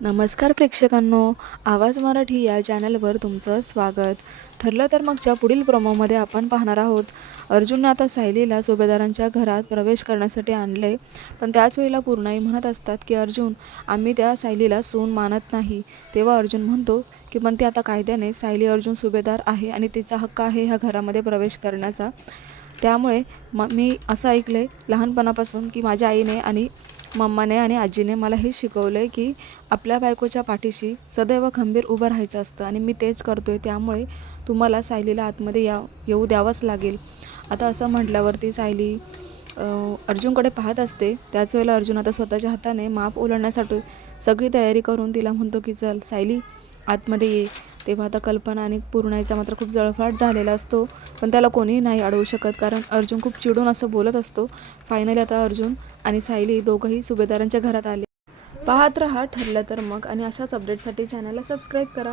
नमस्कार प्रेक्षकांनो आवाज मराठी या चॅनलवर तुमचं स्वागत. ठरलं तर मगच्या पुढील प्रोमोमध्ये आपण पाहणार आहोत. अर्जुनने आता सायलीला सुभेदारांच्या घरात प्रवेश करण्यासाठी आणले पण त्याच वेळेला पूर्णाई म्हणत असतात की अर्जुन आम्ही त्या सायलीला सून मानत नाही. तेव्हा अर्जुन म्हणतो की पण ते आता कायद्याने सायली अर्जुन सुभेदार आहे आणि तिचा हक्क आहे ह्या घरामध्ये प्रवेश करण्याचा. त्यामुळे म मी असं ऐकलं आहे लहानपणापासून की माझ्या आईने आणि मम्माने आणि आजीने मला हे शिकवलं आहे की आपल्या बायकोच्या पाठीशी सदैव खंबीर उभं राहायचं असतं आणि मी तेच करतो आहे त्यामुळे तुम्हाला सायलीला आतमध्ये या येऊ द्यावंच लागेल. आता असं म्हटल्यावरती सायली अर्जुनकडे पाहत असते. त्याच वेळेला अर्जुन आता स्वतःच्या हाताने माप ओलांडण्यासाठी सगळी तयारी करून तिला म्हणतो की चल सायली आतमध्ये ये. तेव्हा आता कल्पना आणि पूर्णाईचा मात्र खूप जळफाट झालेला असतो. पण त्याला कोणीही नाही अडवू शकत कारण अर्जुन खूप चिडून असं बोलत असतो. फायनली आता अर्जुन आणि सायली दोघंही सुभेदारांच्या घरात आले. पाहत रहा ठरलं तर मग. आणि अशाच अपडेटसाठी चॅनलला सबस्क्राईब करा.